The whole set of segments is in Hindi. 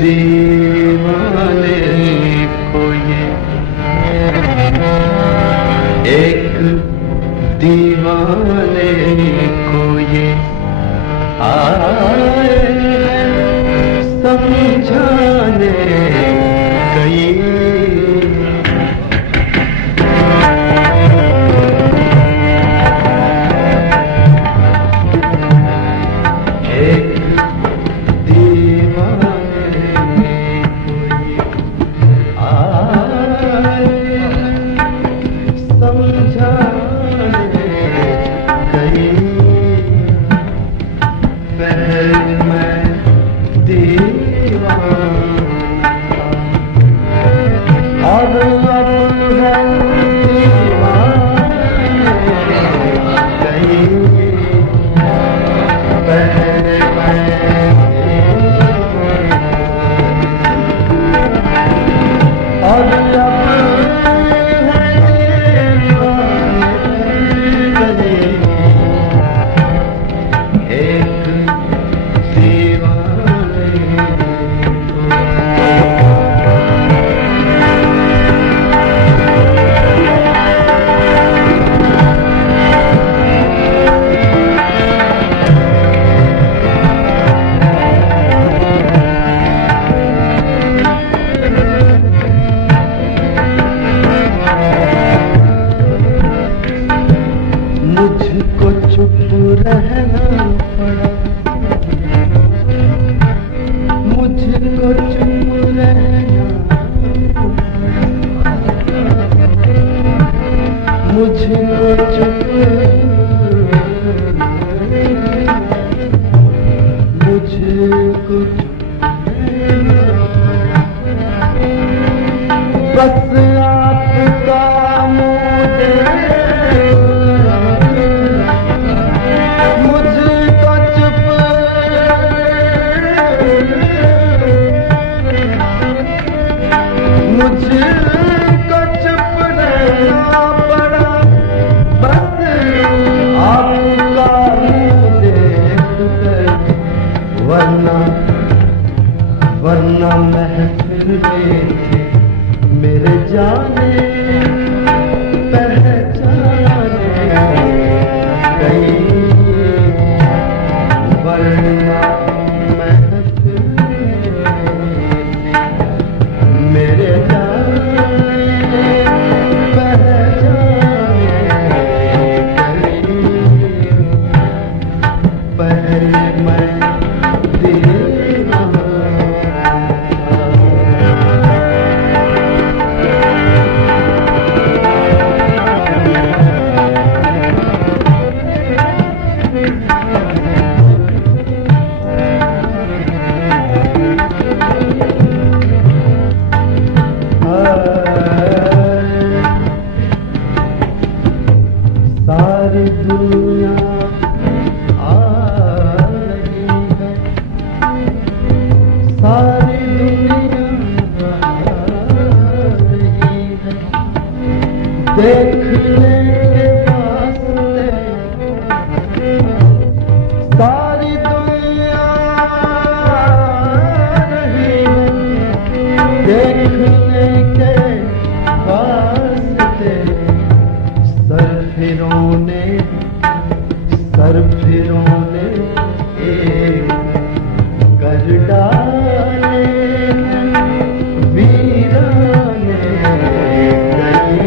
दीवाने को ये, एक दीवाने को ये आए समझाने कई। मुझको चुप रहना पड़ा, मुझको चुप रहना पड़ा, मुझको चुप बस आपका मुझको चुप रहना पड़ा, बस आपका मुँह देखकर, वरना महफिल में थे मेरे जाने पहचाने कई, वरना महफिल मेरे जाने पहचाने कई। पहले मैं सारी दुनिया आ रही है, सारी दुनिया आ रही है, देखने के वास्ते सारी दुनिया आ रही है, देखने के वास्ते सरफिरों ने एक कर डाले वीराने गई।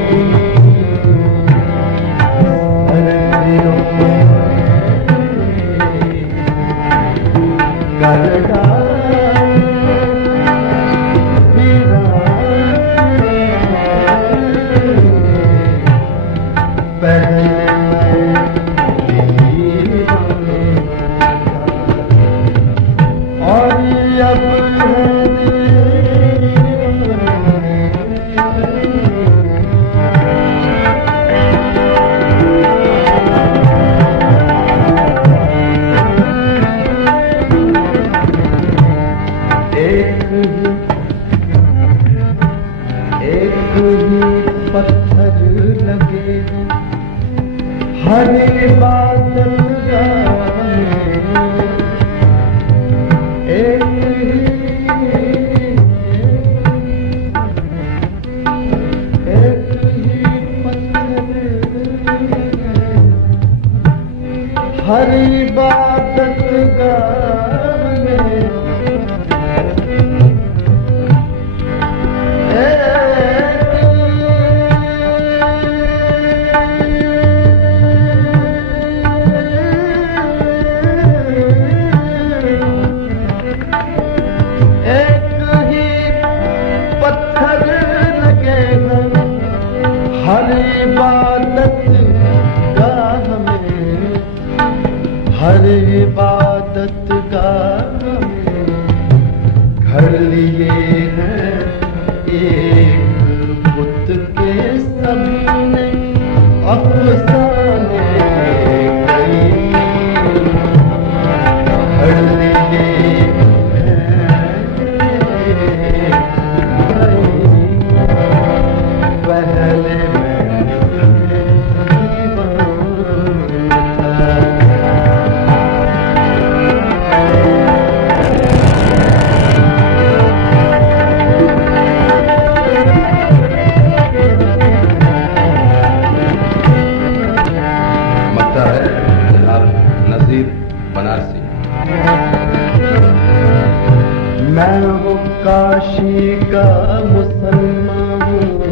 मैं वो काशी का मुसलमान हूँ,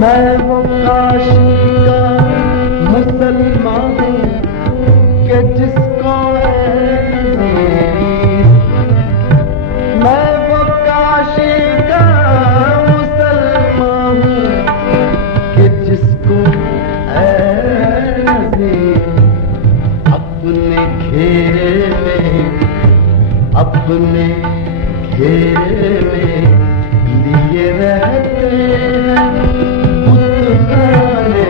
मैं वो काशी का मुसलमान हूँ कि जिसको मैं वो काशी का मुसलमान हूँ कि जिसको अपने घेरे में लिए रहते पुतगाने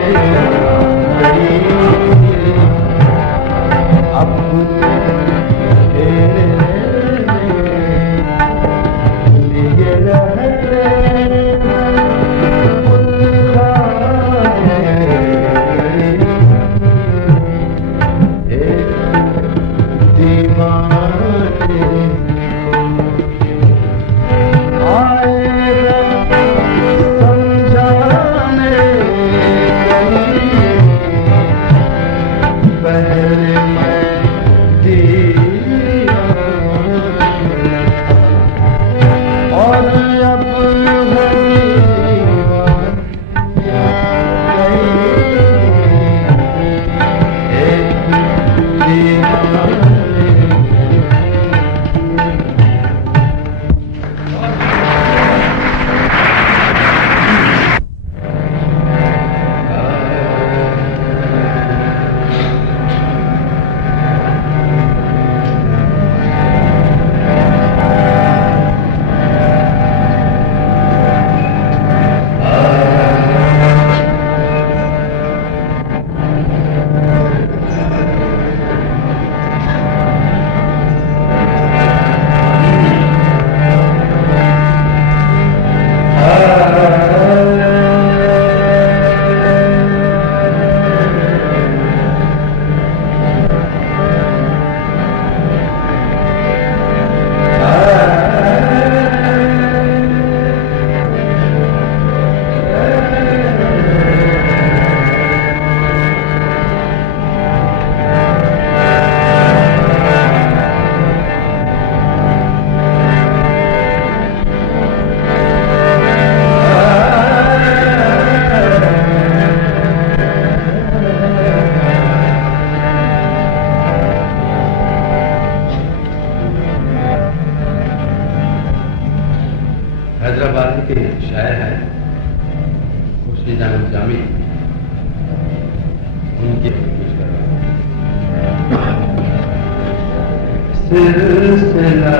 अपने घेरे में लिए रहते पुतगाने दीवाने हैदराबाद के शायर हैं खुर्शीद अहमद जामी, उनके कुछ सिलसिला